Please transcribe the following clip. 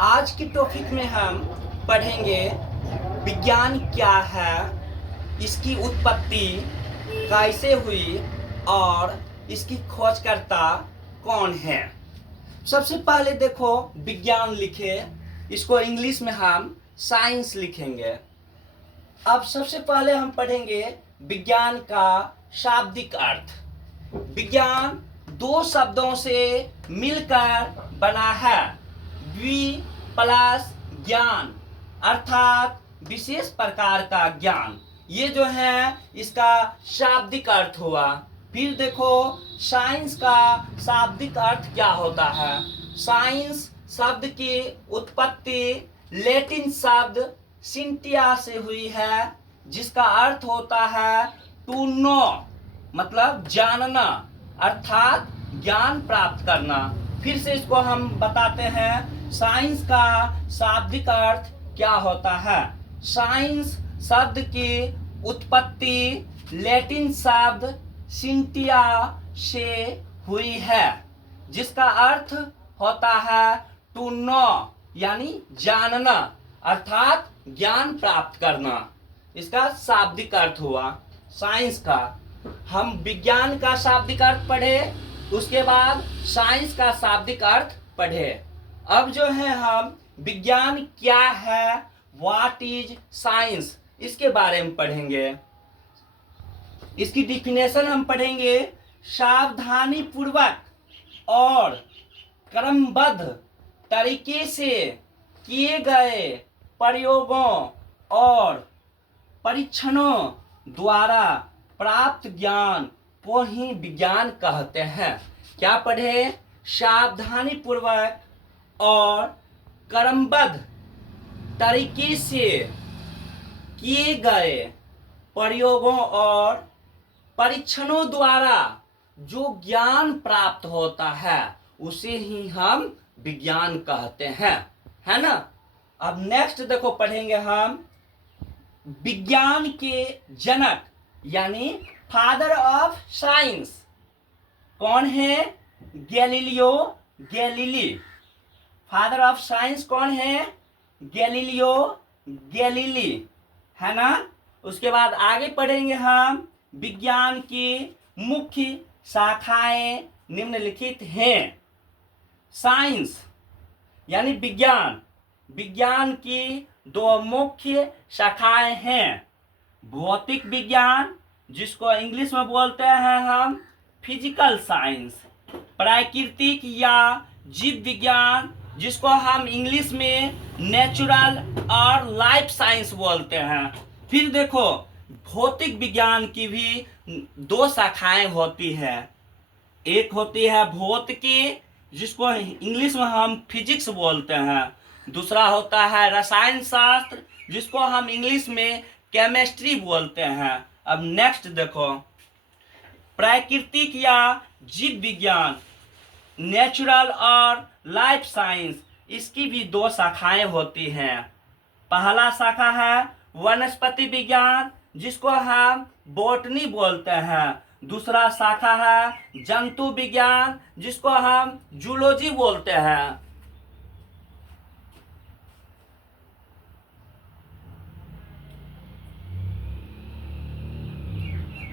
आज की टॉपिक में हम पढ़ेंगे विज्ञान क्या है, इसकी उत्पत्ति कैसे हुई और इसकी खोजकर्ता कौन है। सबसे पहले देखो विज्ञान लिखे, इसको इंग्लिश में हम साइंस लिखेंगे। अब सबसे पहले हम पढ़ेंगे विज्ञान का शाब्दिक अर्थ। विज्ञान दो शब्दों से मिलकर बना है, वि प्लस ज्ञान, अर्थात विशेष प्रकार का ज्ञान। ये जो है इसका शाब्दिक अर्थ हुआ। फिर देखो साइंस का शाब्दिक अर्थ क्या होता है। साइंस शब्द की उत्पत्ति लैटिन शब्द सिंटिया से हुई है, जिसका अर्थ होता है टू नो, मतलब जानना, अर्थात ज्ञान प्राप्त करना। फिर से इसको हम बताते हैं, साइंस का शाब्दिक अर्थ क्या होता है। साइंस शब्द की उत्पत्ति लैटिन शब्द सिंटिया से हुई है, जिसका अर्थ होता है टू नो, यानी जानना, अर्थात ज्ञान प्राप्त करना। इसका शाब्दिक अर्थ हुआ साइंस का। हम विज्ञान का शाब्दिक अर्थ पढ़े, उसके बाद साइंस का शाब्दिक अर्थ पढ़े। अब जो है हम विज्ञान क्या है, व्हाट इज साइंस, इसके बारे में पढ़ेंगे। इसकी डिफिनेशन हम पढ़ेंगे। सावधानी पूर्वक और क्रमबद्ध तरीके से किए गए प्रयोगों और परीक्षणों द्वारा प्राप्त ज्ञान को ही विज्ञान कहते हैं। क्या पढ़े? सावधानी पूर्वक और क्रमबद्ध तरीके से किए गए प्रयोगों और परीक्षणों द्वारा जो ज्ञान प्राप्त होता है उसे ही हम विज्ञान कहते हैं, है ना। अब नेक्स्ट देखो पढ़ेंगे हम विज्ञान के जनक यानी फादर ऑफ साइंस कौन है? Galileo Galilei. Father of science कौन है? गैलीलियो गैलीली, है ना। उसके बाद आगे पढ़ेंगे हम विज्ञान की मुख्य शाखाएं निम्नलिखित हैं। साइंस यानी विज्ञान, विज्ञान की दो मुख्य शाखाएं हैं। भौतिक विज्ञान, जिसको इंग्लिश में बोलते हैं हम फिजिकल साइंस। प्राकृतिक या जीव विज्ञान, जिसको हम इंग्लिश में नेचुरल और लाइफ साइंस बोलते हैं। फिर देखो भौतिक विज्ञान की भी दो शाखाएं होती है। एक होती है भौतिकी, जिसको इंग्लिश में हम फिजिक्स बोलते हैं। दूसरा होता है रसायन शास्त्र, जिसको हम इंग्लिश में केमिस्ट्री बोलते हैं। अब नेक्स्ट देखो प्राकृतिक या जीव विज्ञान, नेचुरल और लाइफ साइंस, इसकी भी दो शाखाएं होती हैं। पहला शाखा है वनस्पति विज्ञान, जिसको हम बॉटनी बोलते हैं। दूसरा शाखा है जंतु विज्ञान, जिसको हम जूलॉजी बोलते हैं।